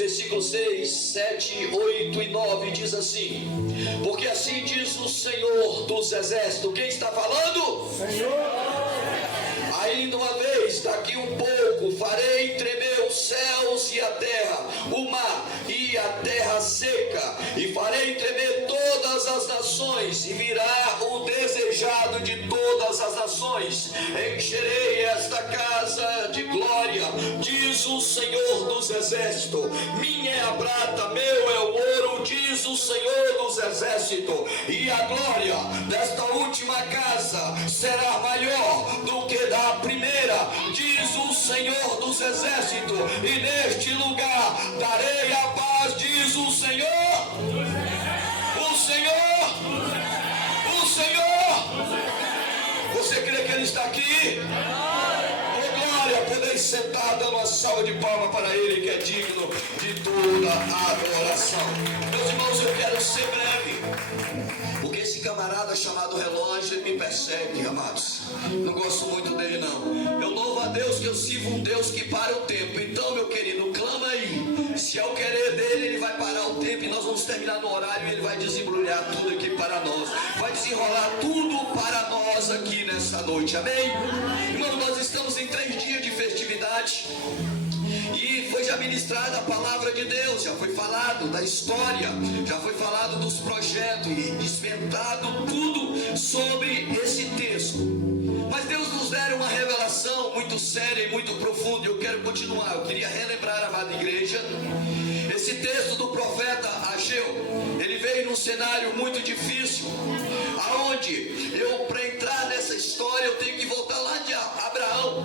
versículos 6, 7, 8 e 9 diz assim: porque assim diz o Senhor dos Exércitos. Quem está falando? Senhor. Ainda uma vez, daqui um pouco, farei tremer os céus e a terra, o mar e a terra seca, e farei tremer todas as nações, e virá o desejado de todas as nações. Encherei esta casa de glória, diz o Senhor dos Exércitos. Minha é a prata, meu é o ouro, diz o Senhor dos Exércitos. E a glória desta última casa será maior do que da primeira, diz o Senhor dos Exércitos. E neste lugar darei a paz, diz o Senhor. O Senhor, o Senhor. Você crê que Ele está aqui? Glória, podeis sentar dando uma salva de palmas para Ele, que é digno de toda a adoração. Meus irmãos, eu quero ser breve, porque esse camarada chamado relógio, ele me persegue, amados. Não gosto muito dele, não. Eu louvo a Deus que eu sirvo um Deus que para o tempo. Então, meu querido, clama aí. Se é o querer dele, ele vai parar o tempo e nós vamos terminar no horário e ele vai desembrulhar tudo aqui para nós. Vai desenrolar tudo para nós aqui nessa noite. Amém? Irmão, nós estamos em 3 dias de festividade. E foi já ministrada a palavra de Deus, já foi falado da história, já foi falado dos projetos e desvendado tudo sobre esse texto. Mas Deus nos deu uma revelação muito séria e muito profunda. Eu quero continuar, eu queria relembrar, amada igreja, esse texto do profeta Ageu. Ele veio num cenário muito difícil, aonde para entrar nessa história eu tenho que voltar lá de Abraão,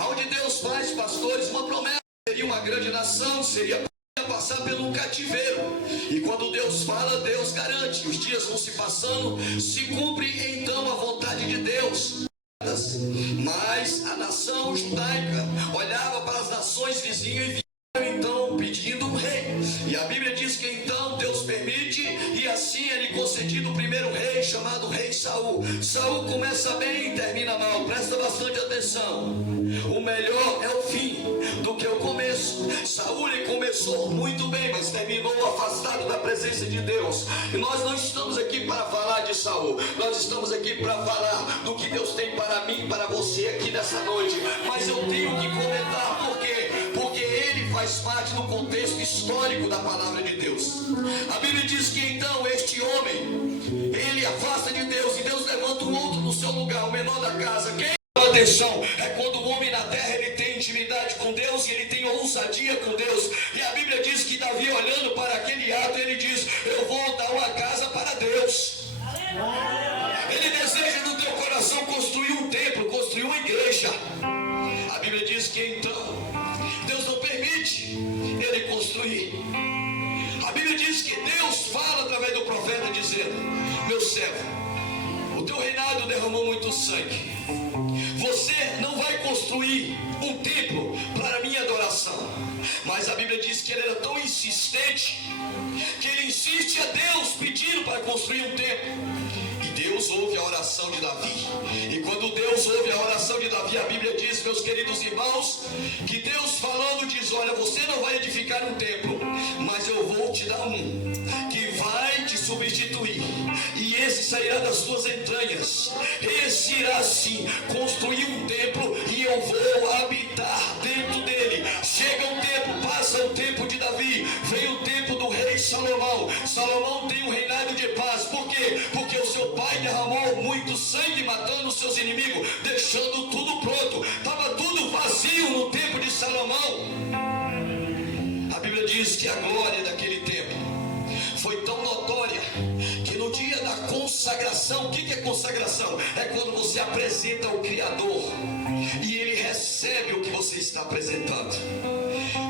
aonde Deus faz, pastores, uma promessa. Seria uma grande nação, seria passar pelo cativeiro. E quando Deus fala, Deus garante. Os dias vão se passando, se cumpre então a vontade de Deus. Mas a nação judaica olhava para as nações vizinhas e vieram então pedindo um rei. E a Bíblia diz que então Deus permite, e assim ele concedido o primeiro rei, chamado rei Saul. Saul começa bem e termina mal. Presta bastante atenção. O melhor é o fim do que o começo. Saul ele começou muito bem, mas terminou afastado da presença de Deus. E nós não estamos aqui para falar de Saul, nós estamos aqui para falar do que Deus tem para mim e para você aqui nessa noite. Mas eu tenho que comentar porque ele faz parte do contexto histórico da palavra de Deus. A Bíblia diz que então este homem, ele afasta de Deus, e Deus levanta um outro no seu lugar, o menor da casa. Quem? Atenção, é quando o homem na terra ele tem intimidade com Deus e ele tem ousadia com Deus. E a Bíblia diz que Davi, olhando para aquele ato, ele diz: eu vou dar uma casa para Deus. Ele deseja no teu coração construir um templo, construir uma igreja. A Bíblia diz que então Deus não permite ele construir. A Bíblia diz que Deus fala através do profeta dizendo: meu servo, o teu reinado derramou muito sangue. Você não vai construir um templo para a minha adoração. Mas a Bíblia diz que ele era tão insistente que ele insiste a Deus pedindo para construir um templo. E Deus ouve a oração de Davi. E quando Deus ouve a oração de Davi, a Bíblia diz, meus queridos irmãos, que Deus falando diz: olha, você não vai edificar um templo, mas eu vou te dar um que vai te substituir, e esse sairá das tuas entranhas. Esse irá sim construir um templo, e eu vou habitar dentro dele. Chega um tempo, passa o tempo de Davi, vem o tempo do rei Salomão. Salomão tem um reinado de paz. Por quê? Porque o seu pai derramou muito sangue matando os seus inimigos, deixando tudo pronto. Estava tudo vazio no tempo de Salomão. A Bíblia diz que a glória daquele tempo foi tão notória que no dia da consagração, o que é consagração? É quando você apresenta ao Criador e ele recebe o que você está apresentando.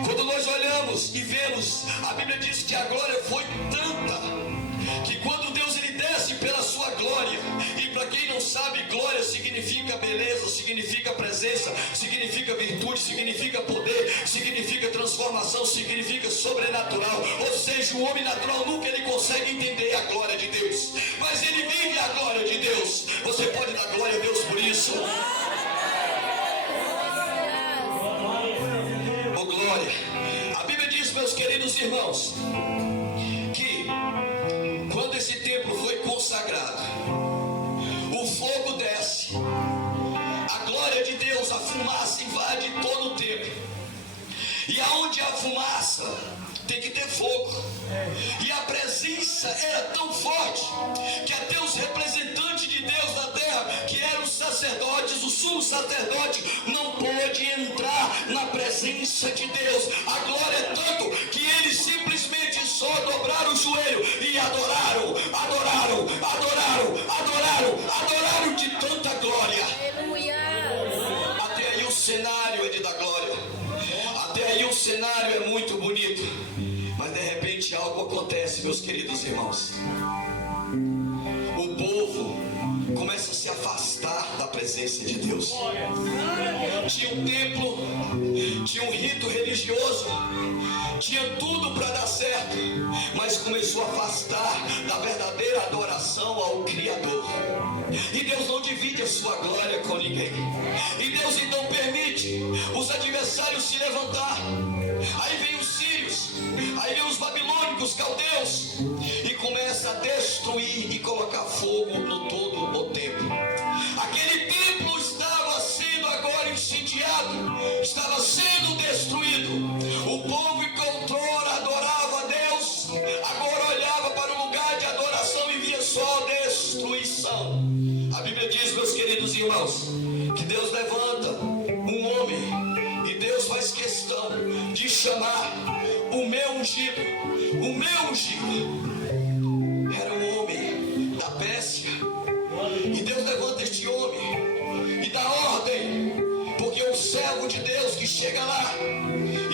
Quando nós olhamos e vemos, a Bíblia diz que a glória foi tanta que quando Deus ele desce pela sua glória, e para quem não sabe, glória significa beleza, significa presença, significa virtude, significa poder, significa transformação, significa sobrenatural. Ou seja, o homem natural nunca ele consegue entender a glória de Deus, mas ele vive a glória de Deus. Você pode dar glória a Deus por isso? Oh glória! A Bíblia diz, meus queridos queridos irmãos, que quando esse templo foi consagrado, o fogo desce, a glória de Deus, a fumaça invade todo o templo. E aonde há fumaça, tem que ter fogo. E a presença era tão forte que até os representantes de Deus na terra, que eram os sacerdotes, o sumo sacerdote, não pôde entrar na presença de Deus. A glória é tanto que eles simplesmente só dobraram o joelho e adoraram de tanta glória. Até aí o cenário é de dar glória. Até aí o cenário é muito bonito. Mas de repente algo acontece, meus queridos irmãos. O povo começa a se afastar da presença de Deus. Tinha um templo, tinha um rito religioso, tinha tudo para dar certo, mas começou a afastar da verdadeira adoração ao Criador. E Deus não divide a sua glória com ninguém. E Deus então permite os adversários se levantar. Aí vem os sírios, aí vem os babilônicos, caldeus, e começa a destruir e colocar fogo no todo o templo. Aquele templo estava sendo agora incendiado, estava sendo destruído. O povo que outrora adorava a Deus, agora olhava para o lugar de adoração e via só destruição. A Bíblia diz, meus queridos irmãos, que Deus levanta um homem, e Deus faz questão de chamar o meu ungido. O meu ungido era um homem da Pérsia, e Deus levanta este homem e dá ordem, porque o servo de Deus que chega lá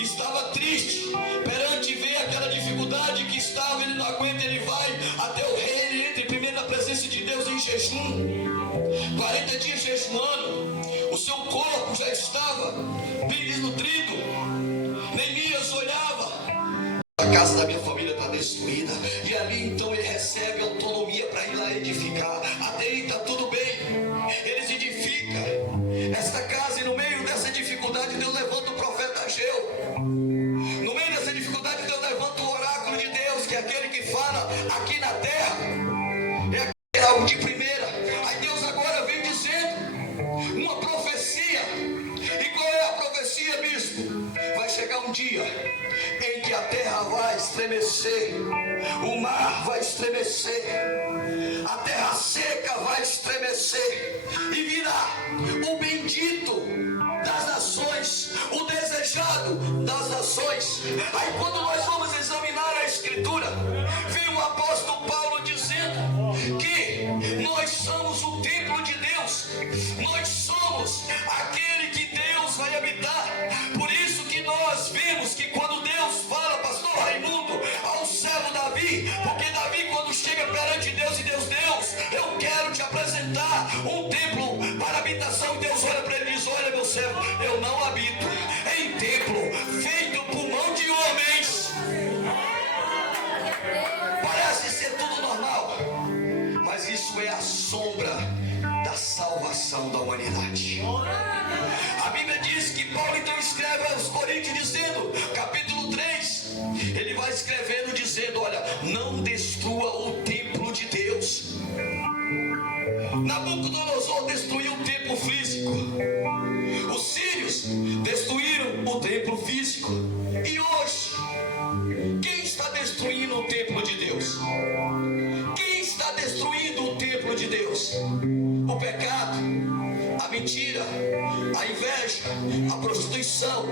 estava triste perante ver aquela dificuldade que estava. Ele não aguenta, ele vai até o rei, ele entra primeiro na presença de Deus em jejum, 40 dias jejuando. O seu corpo já estava bem desnutrido. Neemias olhava: a casa da minha família está destruída. E ali então ele recebe autonomia para ir lá edificar. Até aí está tudo bem, eles edificam esta casa, e no meio dessa dificuldade Deus levanta o profeta Ageu. No meio dessa dificuldade Deus levanta o oráculo de Deus, que é aquele que fala aqui na terra, é algo de primeira. Aí Deus agora vem dizendo uma profecia. E qual é a profecia, bispo? Vai chegar um dia em que a terra vai estremecer, o mar vai estremecer, a terra seca vai estremecer, e virá o bendito das nações, o desejado das nações. Aí quando nós vamos examinar a escritura, vem o apóstolo Paulo dizendo que nós somos o templo de Deus, nós somos aquele que Deus vai habitar. Por isso que nós vemos que quando Deus fala, pastor Raimundo, ao servo Davi, porque Davi quando chega perante Deus e Deus, eu quero te apresentar um templo para habitação, e Deus olha para ele e diz: olha meu servo, eu não habito em templo feito por mão de homens. Parece ser tudo normal, mas isso é a sombra da salvação da humanidade. A Bíblia diz que Paulo então escreve aos Coríntios dizendo, capítulo 3, ele vai escrevendo dizendo: olha, não destrua o templo de Deus. Nabucodonosor destruiu o templo físico, os sírios destruíram o templo físico, e hoje quem está destruindo o templo de Deus? Quem está destruindo o templo de Deus? O pecado, a mentira, a inveja, a prostituição,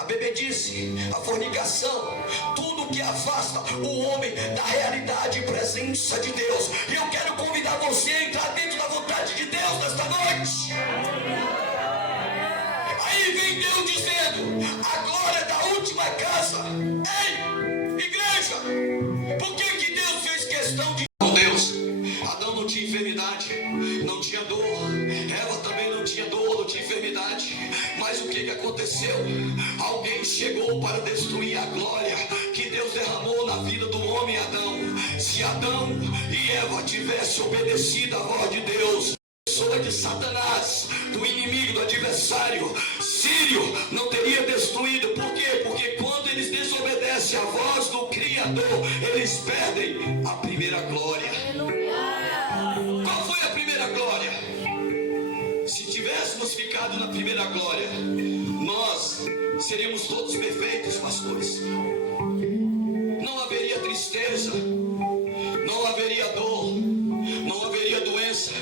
a bebedice, a fornicação, tudo que afasta o homem da realidade e presença de Deus. E eu quero convidar você a entrar dentro da vontade de Deus nesta noite. Aí vem Deus dizendo: a glória da última casa. Ei, igreja, por que Deus fez questão de... Deus, Adão não tinha enfermidade, não tinha dor, Eva também não tinha dor, não tinha enfermidade. Mas o que aconteceu? Alguém chegou para destruir a glória que Deus derramou na vida do homem Adão. Se Adão e Eva tivessem obedecido a voz de Deus, pessoa de Satanás, do inimigo, do adversário sírio, não teria destruído. Por quê? Porque quando eles desobedecem obedece à voz do Criador, eles perdem a primeira glória. Qual foi a primeira glória? Se tivéssemos ficado na primeira glória, nós seríamos todos perfeitos, pastores. Não haveria tristeza, não haveria dor, não haveria doença,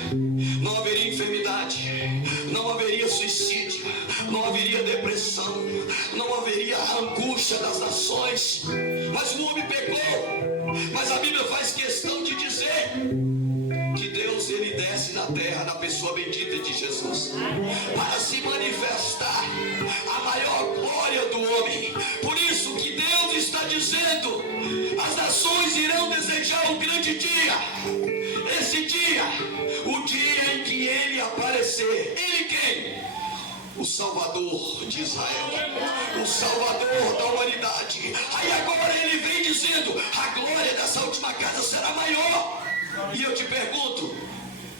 não haveria enfermidade, não haveria suicídio, não haveria depressão, não haveria angústia das nações. Mas o homem pecou. Mas a Bíblia faz questão de dizer que Deus, ele desce na terra na pessoa bendita de Jesus para se manifestar a maior glória do homem. Por isso que Deus está dizendo: as nações irão desejar o grande dia. Esse dia, o dia em que ele aparecer. Ele quem? O Salvador de Israel, o Salvador da humanidade. Aí agora ele vem dizendo: a glória dessa última casa será maior. E eu te pergunto,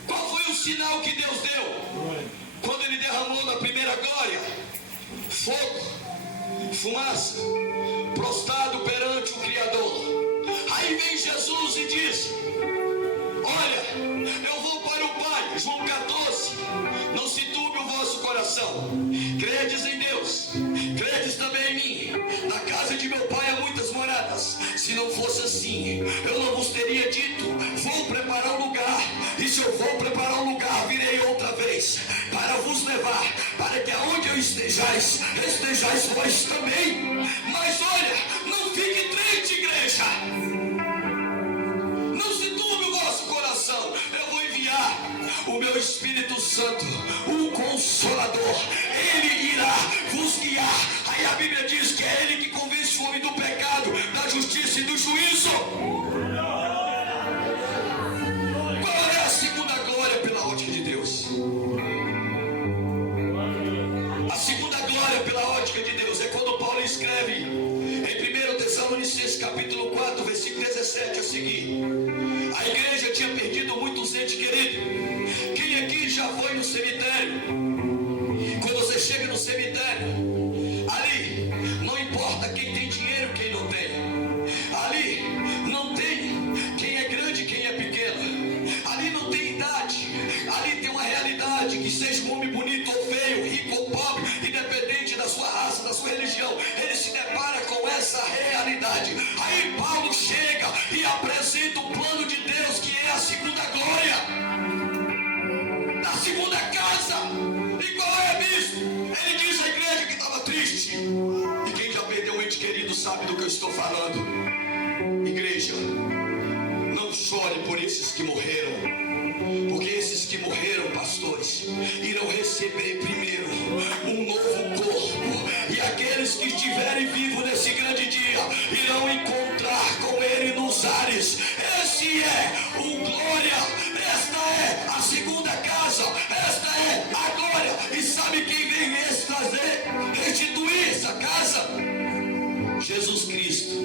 qual foi o sinal que Deus deu quando ele derramou na primeira glória? Fogo, fumaça, prostrado perante o Criador. Aí vem Jesus e diz: olha, eu vou para o Pai. João 14. Não se turbe o vosso coração. Credes em Deus, credes também em mim. Na casa de meu Pai há muitas moradas. Se não fosse assim, eu não vos teria dito: vou preparar um lugar. E se eu vou preparar um lugar, virei outra vez para vos levar, para que aonde eu estejais, estejais vós também. Mas olha, não fique triste, igreja. Não se turbe o vosso coração. Eu vou enviar o meu Espírito Santo, o Consolador. Ele irá vos guiar. Aí a Bíblia diz que é ele que convence o homem do pecado, da justiça e do juízo. Qual é a segunda glória pela ótica de Deus? A segunda glória pela ótica de Deus é quando Paulo escreve em 1 Tessalonicenses capítulo 4, versículo 17 a seguir. A igreja tinha perdido muitos entes queridos. Quem aqui já foi no cemitério? Quando você chega no cemitério, ali não importa quem tem dinheiro, quem não tem. Ali não tem quem é grande, quem é pequeno. Ali não tem idade. Ali tem uma realidade, que seja um homem bonito ou feio, rico ou pobre, independente da sua raça, da sua religião, ele se depara com essa realidade. Aí Paulo chega e apresenta o plano de Deus, que é a segunda glória, da segunda casa. E qual é, bispo? Ele diz à igreja que estava triste. E quem já perdeu um ente querido sabe do que eu estou falando. Igreja, não chore por esses que morreram, porque esses que morreram, pastores, irão receber primeiro um novo corpo. E aqueles que estiverem vivos nesse grande dia irão encontrar com ele nos ares. Esse é o glória. Esta é a segunda casa. Esta é a glória. E sabe quem vem restituir essa casa? Jesus Cristo.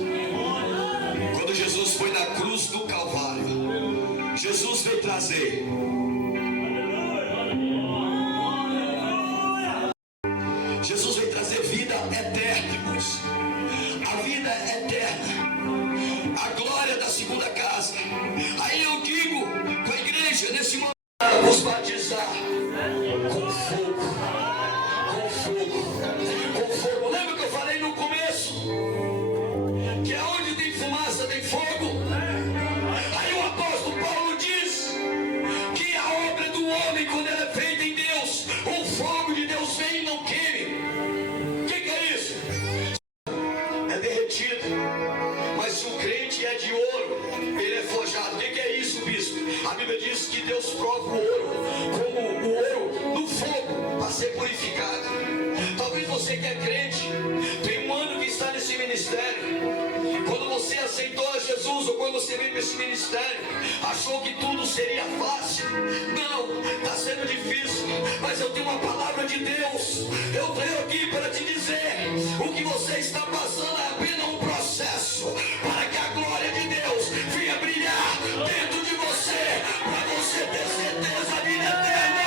Quando Jesus foi na cruz do Calvário, Jesus veio trazer vida eterna, irmãos. A vida eterna, a glória da segunda casa. Aí eu digo para a igreja nesse momento: vos batizar com fogo, com fogo, com fogo. Lembra que eu falei no começo que aonde tem fumaça tem fogo? Aí o apóstolo Paulo diz que a obra do homem, quando ela é feita em Deus, o fogo de Deus vem e não queime. O que é isso? É derretido. Mas se o crente é de ouro, ele é forjado. O que é isso, bispo? A Bíblia diz que Deus prova o ouro como o ouro no fogo para ser purificado. Talvez você que é crente, tem um ano que está nesse ministério. Quando você aceitou a Jesus, ou quando você veio para esse ministério, achou que tudo seria fácil. Não, está sendo difícil, mas eu tenho uma palavra de Deus. Eu tenho aqui para te dizer: o que você está passando é apenas um processo para que a glória de Deus venha brilhar dentro de você, para você ter certeza da vida eterna.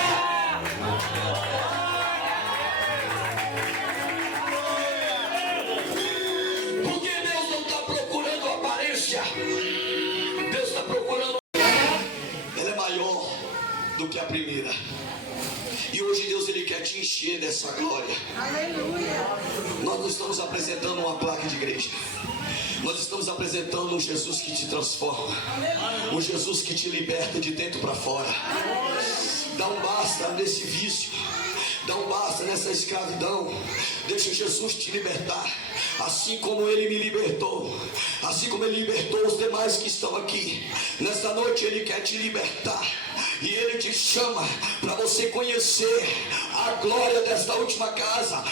Porque Deus não encher dessa glória. Aleluia. Nós não estamos apresentando uma placa de igreja. Nós estamos apresentando um Jesus que te transforma, um Jesus que te liberta de dentro para fora. Dá um basta nesse vício, dá um basta nessa escravidão. Deixa Jesus te libertar, assim como Ele me libertou, assim como Ele libertou os demais que estão aqui. Nesta noite Ele quer te libertar, e Ele te chama para você conhecer a glória desta última casa.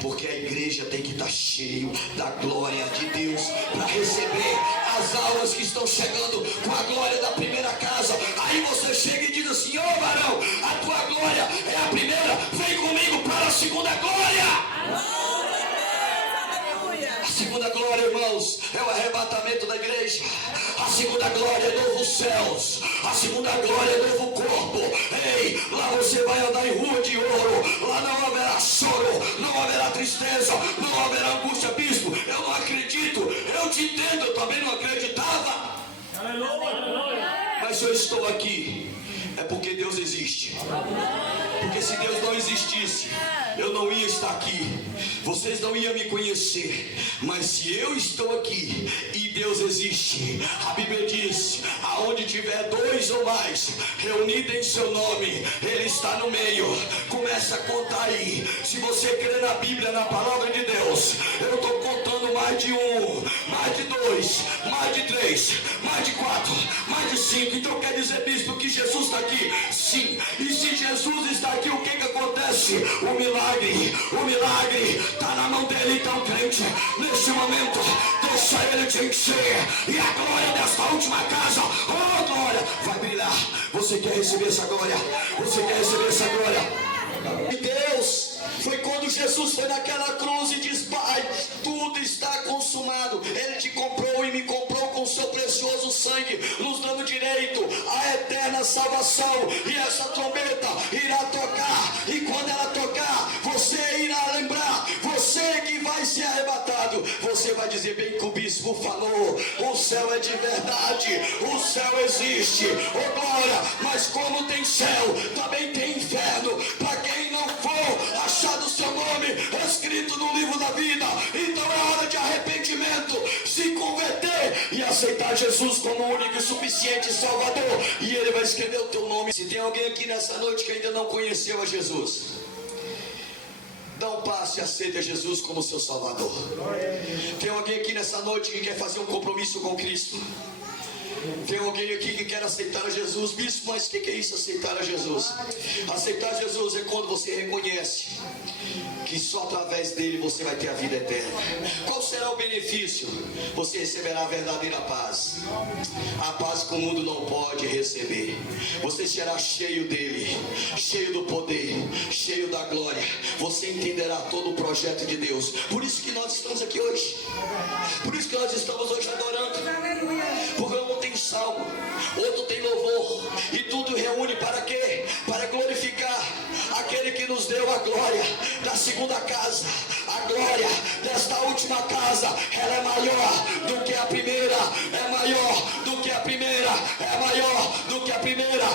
Porque a igreja tem que estar cheio da glória de Deus para receber as almas que estão chegando com a glória da primeira casa. Aí você chega e diz assim: ô varão, a tua glória é a primeira, vem comigo para a segunda glória. A segunda glória, irmãos, é o arrebatamento da igreja. A segunda glória é novos céus. A segunda glória é novo corpo. Ei, lá você vai andar em rua de ouro. Lá não haverá choro, não haverá tristeza, não haverá angústia. Bispo, eu não acredito. Eu te entendo, eu também não acreditava. Mas se eu estou aqui, é porque Deus existe. Porque se Deus não existisse, eu não ia estar aqui, vocês não iam me conhecer. Mas se eu estou aqui e Deus existe, a Bíblia diz: aonde tiver dois ou mais reunidos em seu nome, Ele está no meio. Começa a contar aí. Se você crê na Bíblia, na palavra de Deus, eu estou contando mais de um, mais de dois, mais de três, mais de quatro, mais de cinco. Então quer dizer, bispo, que Jesus está aqui? Sim. E se Jesus está aqui, o que acontece? O milagre está na mão dele. Então, crente, neste momento, deixa Ele te encher, e a glória desta última casa, oh glória, vai brilhar. Você quer receber essa glória? Você quer receber essa glória? E Deus, foi quando Jesus foi naquela cruz e diz: Pai, tudo está consumado. Ele te comprou e me comprou com o seu precioso sangue, nos dando direito à eterna salvação. E essa trombeta irá tocar, e quando ela tocar, você irá lembrar, você que vai ser arrebatado. Você vai dizer, bem que o bispo falou: o céu é de verdade, o céu existe, oh glória. Mas como tem céu, também tem inferno, para quem não for achado o seu nome escrito no livro da vida. Então é hora de arrependimento, se converter e aceitar Jesus como o único e suficiente Salvador, e Ele vai escrever o teu nome. Se tem alguém aqui nessa noite que ainda não conheceu a Jesus, dá um passo e aceita Jesus como seu Salvador. Tem alguém aqui nessa noite que quer fazer um compromisso com Cristo? Tem alguém aqui que quer aceitar a Jesus? Bispo, mas o que é isso, aceitar a Jesus? Aceitar Jesus é quando você reconhece que só através dele você vai ter a vida eterna. Qual será o benefício? Você receberá a verdadeira paz, a paz que o mundo não pode receber. Você será cheio dele, cheio do poder, cheio da glória. Você entenderá todo o projeto de Deus. Por isso que nós estamos aqui hoje, por isso que nós estamos hoje adorando. Porque um tem salmo, outro tem louvor, e tudo reúne para quê? Para glorificar aquele que nos deu a glória da segunda casa. A glória desta última casa, ela é maior do que a primeira, é maior do que a primeira, é maior do que a primeira.